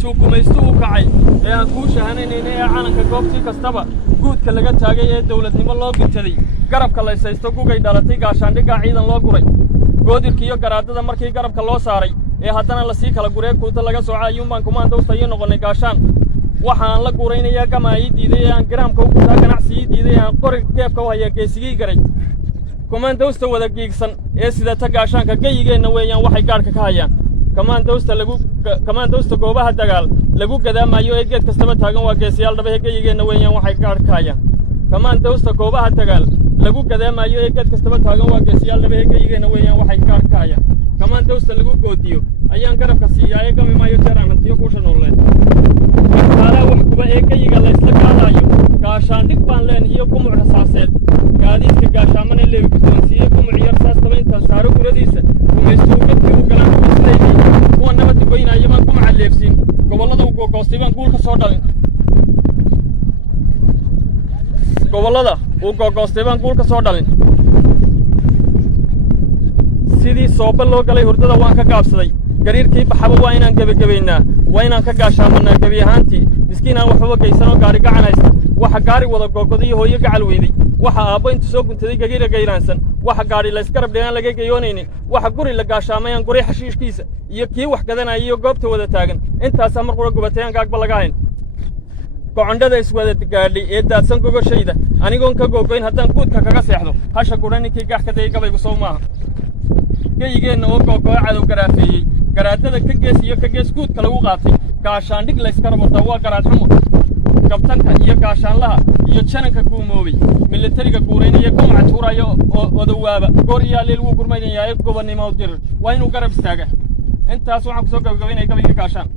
intuu gumaysto u kacay ee aan kuu shahanaynaynay ee calanka goobtii kastaba guudka laga taagay ee dawladnimo loo guntaday garabka la isaysto gugay dhalatay gaashaandhiggaa ciidan loo guray goodirka iyo garaadada markii garabka loo saaray ee haddana lasii kala guree kuuta laga soocay ayuunbaan kumaandowsta ii noqonnay gaashaan waxa aan la guuraynaya gamaa ii diiday ee aan garaamka u gutaa ganacsi ii diiday ee aan qori geebka u hayaa geesigii garay kumaandowsta wada giigsan ee sidata gaashaanka geyigeenna weeyaan waxay gaadhka ka hayaan kamaandowsta goobaha dagaal lagu gadaamayo ee geed kastaba taagan waa geesiyaal dhabahe geyigeenna weeyaan waxay gaadhka ka hayaan kamaandowsta goobaha dagaal lagu gadaamayo ee geed kastaba taagan waa geesiyaal dhabahe geyigeenna weeyaan waxay gaadhka ka hayaan kamaandowsta lagu goodiyo ayaan garabka siiyaa ee gami maayo jeer aan hantiyo kuusha noolleen kaalaa wax kuba ee geyiga laysla gaadaayo gaashaandhig baan leen iyo gumuc rasaaseed gaadiidka gaashaamane leewi guddoonsiiye gumuc iyo rasaastaba intaan saaro guradiisa gumaystuu gadkii u galaan kumisleydii kuwa nabadda goynaayo baan gumuca leefsiin gobollada u googoostay baan guul ka soo dhalin gobollada uu googoostay baan guul ka soo dhalin sidii sooba loo galay hurdada waan ka gaabsaday gariirkii baxaba waa inaan gebagabaynaa waa inaan ka gaashaamanaa gebi ahaantii miskiin aan waxba geysanoo gaari gacan haysta waxa gaari wada googoday hooyo gacal weyday waxa aabbo intu soo guntaday gagiira gayraansan waxa gaadhi laysgarab dhigaan laga gayoonaynin waxa guri la gaashaamayaan guri xashiishkiisa iyo kii wax gadanaya iyo goobta wada taagan intaasaa mar qura gubatayaan gaagba laga hayn gocondhada iswada gaadhay ee daadsan gogoshayda anigoon ka googoyn haddaan guudka kaga seexdo hasha gudha ninkii gaax ka dayay gabaygu sow maaha geyigeenna oo googoo cadow garaafeeyey garaadada ka gees iyo ka gees guudka lagu qaatay gaashaandhig layska rabotaa waa garaad xumo kabtanka iyo gaashaanlaha iyo jananka guumoobay militariga guuraynaya gumuca tuuraya oo odowaaba goor iyo alleel wuu gurmaynayaa ee gobonnimo dirir waa inuu garab istaaga intaas waxaan ku soo gabagabaynaya gabayga gaashaan